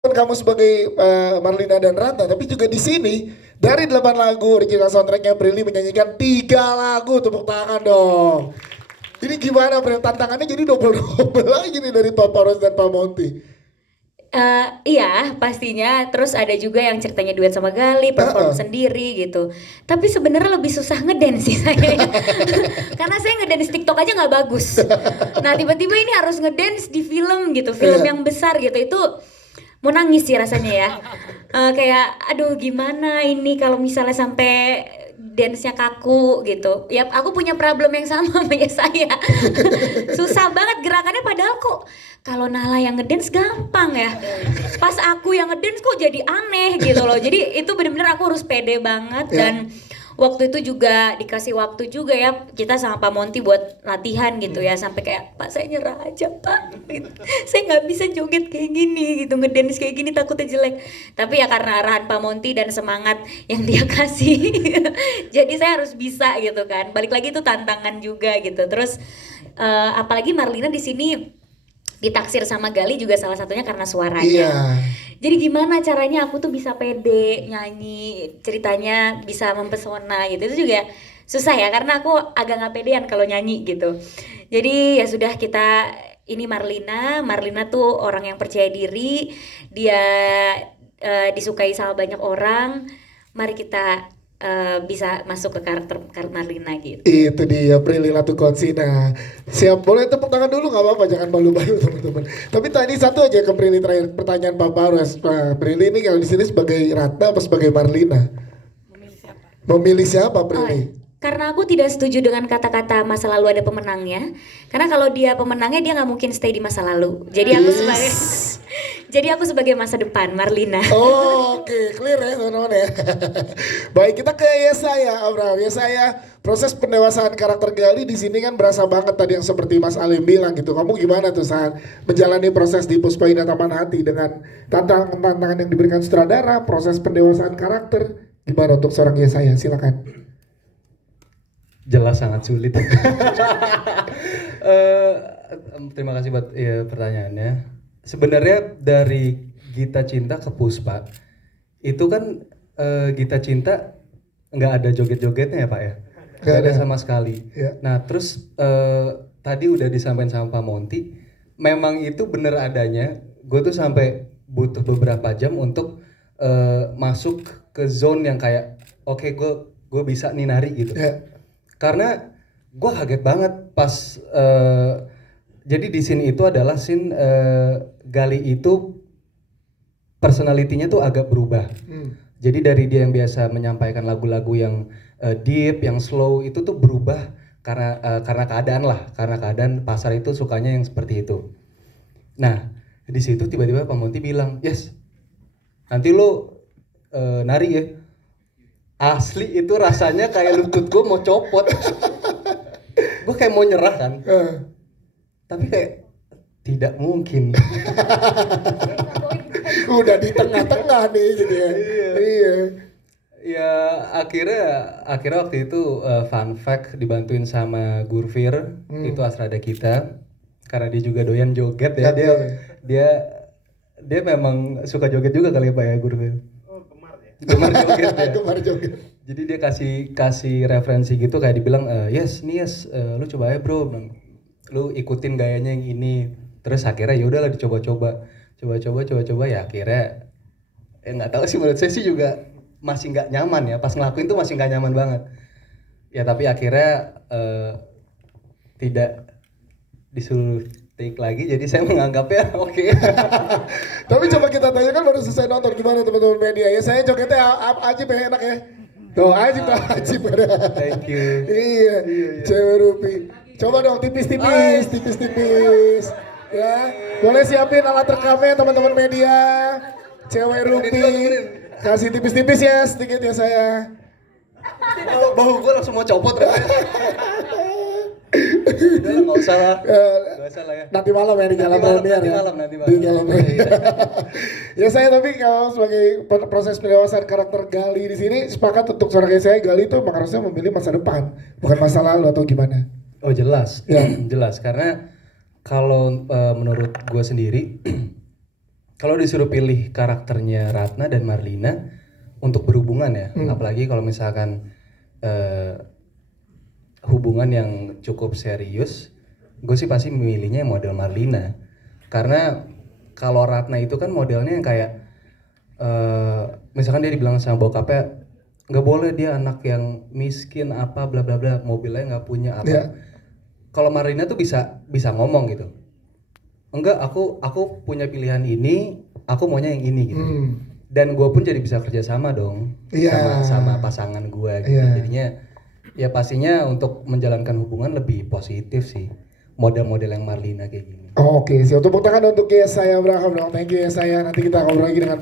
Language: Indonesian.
kamu sebagai Marlina dan Ranta, tapi juga di sini dari 8 lagu original soundtracknya Prilly menyanyikan 3 lagu, tepuk tangan dong. Ini gimana Prilly? Tantangannya jadi double-double lagi nih dari Papa Ros dan Pak Monty. Iya pastinya, terus ada juga yang ceritanya duet sama Gali, perform sendiri gitu. Tapi sebenarnya lebih susah ngedance sih saya ya. Karena saya ngedance TikTok aja nggak bagus. Nah tiba-tiba ini harus ngedance di film gitu, film Iya. yang besar gitu, itu mau nangis sih rasanya ya. Kayak aduh gimana ini kalau misalnya sampai dance-nya kaku gitu. Ya aku punya problem yang sama sama ya saya. Susah banget gerakannya, padahal kok kalau Nala yang ngedance gampang ya. Pas aku yang ngedance kok jadi aneh gitu loh. Jadi itu bener-bener aku harus pede banget. Ya. Dan waktu itu juga dikasih waktu juga ya kita sama Pak Monty buat latihan gitu ya, sampai kayak Pak saya nyerah aja Pak gitu. Saya nggak bisa joget kayak gini gitu, ngedance kayak gini takutnya jelek. Tapi ya karena arahan Pak Monty dan semangat yang dia kasih jadi saya harus bisa gitu kan. Balik lagi itu tantangan juga gitu. Terus apalagi Marlina di sini ditaksir sama Gali juga salah satunya karena suaranya. Iya. Jadi gimana caranya aku tuh bisa pede nyanyi, ceritanya bisa mempesona gitu. Itu juga susah ya karena aku agak nggak pedean kalau nyanyi gitu. Jadi ya sudah, kita ini Marlina, Marlina tuh orang yang percaya diri, dia disukai sama banyak orang. Mari kita bisa masuk ke karakter Marlina gitu. Itu dia Prilly Latukonsina. Siap, boleh tepuk tangan dulu nggak apa-apa, jangan malu-malu teman-teman. Tapi tadi satu aja ke Prilly terakhir, pertanyaan Pak Barus. Prilly ini kalau di sini sebagai Ratna apa sebagai Marlina? Memilih siapa Prilly? Karena aku tidak setuju dengan kata-kata masa lalu ada pemenangnya. Karena kalau dia pemenangnya dia nggak mungkin stay di masa lalu. Jadi aku sebagai jadi aku sebagai masa depan, Marlina. Oh, oke, clear ya teman-teman ya. Baik, kita ke Yesaya, Abraham. Yesaya, proses pendewasaan karakter Gali di sini kan berasa banget tadi yang seperti Mas Alim bilang gitu. Kamu gimana tuh saat menjalani proses di Puspa Indah Taman Hati dengan tantangan yang diberikan sutradara, proses pendewasaan karakter, gimana untuk seorang Yesaya? Silakan. Jelas sangat sulit. Terima kasih buat ya, pertanyaannya. Sebenarnya dari Gita Cinta ke Puspa itu kan Gita Cinta nggak ada joget-jogetnya ya Pak ya, nggak ada sama sekali. Ya. Nah terus tadi udah disampaikan sama Pak Monty, memang itu bener adanya. Gue tuh sampai butuh beberapa jam untuk masuk ke zone yang kayak oke, gue bisa nih nari gitu. Ya. Karena gue kaget banget pas jadi di scene itu adalah scene Gali itu personalitinya tuh agak berubah. Jadi dari dia yang biasa menyampaikan lagu-lagu yang deep, yang slow itu tuh berubah karena keadaan lah, karena keadaan pasar itu sukanya yang seperti itu. Nah di situ tiba-tiba Pak Monty bilang, yes, nanti lo nari ya. Asli itu rasanya kayak lutut gue mau copot. Gue kayak mau nyerah kan. Tapi kayak tidak mungkin. Udah di tengah-tengah nih gitu ya. Iya. Ya akhirnya waktu itu fun fact dibantuin sama Gurfir, itu asrada kita. Karena dia juga doyan joget ya. Dia memang suka joget juga kali ya Pak ya Gurfir. Gemar joget ya. Gemar joget. Jadi dia kasih referensi gitu, kayak dibilang yes lu coba aja bro, lu ikutin gayanya yang ini. Terus akhirnya ya udahlah dicoba-coba ya akhirnya nggak tahu sih, menurut saya sih juga masih nggak nyaman ya, pas ngelakuin tuh masih nggak nyaman banget ya, tapi akhirnya tidak disuruh take lagi, jadi saya menganggapnya oke. Tapi coba kita tanya, kan baru selesai nonton, gimana teman-teman media ya? Saya jogetnya Ajib ya, enak ya. Tuh Ajib tuh Ajib. Thank you. Iya, cewek Rupi. Coba dong tipis-tipis. Ya, boleh siapin alat rekamnya teman-teman media. Cewek Rupi. Kasih tipis-tipis ya sedikit ya saya. Bahu gue langsung mau copot. Udah nggak usah lah. Ya. Nanti malam ya di Jalan Premier ya. Nanti malam. Di Jalan Premier. Ya saya tapi kalau sebagai proses pendewasaan karakter Gali di sini sepakat untuk seorang kayak saya, Gali itu memang harusnya memilih masa depan, bukan masa lalu atau gimana? Oh jelas, Ya. jelas karena kalau menurut gue sendiri kalau disuruh pilih karakternya Ratna dan Marlina untuk berhubungan ya, apalagi kalau misalkan hubungan yang cukup serius, gue sih pasti memilihnya model Marlina. Karena kalau Ratna itu kan modelnya yang kayak misalkan dia dibilang sama bokapnya nggak boleh, dia anak yang miskin apa bla bla bla, mobilnya nggak punya apa. Iya. Kalau Marlina tuh bisa ngomong gitu. Enggak, aku punya pilihan ini, aku maunya yang ini gitu. Dan gue pun jadi bisa kerja sama dong Iya. sama pasangan gue gitu. Iya. Jadinya ya pastinya untuk menjalankan hubungan lebih positif sih. Model-model yang Marlina kayak gini. Oke, siap. Tepuk tangan untuk Yesaya Abraham dong. Thank you Yesaya. Nanti kita ngobrol lagi dengan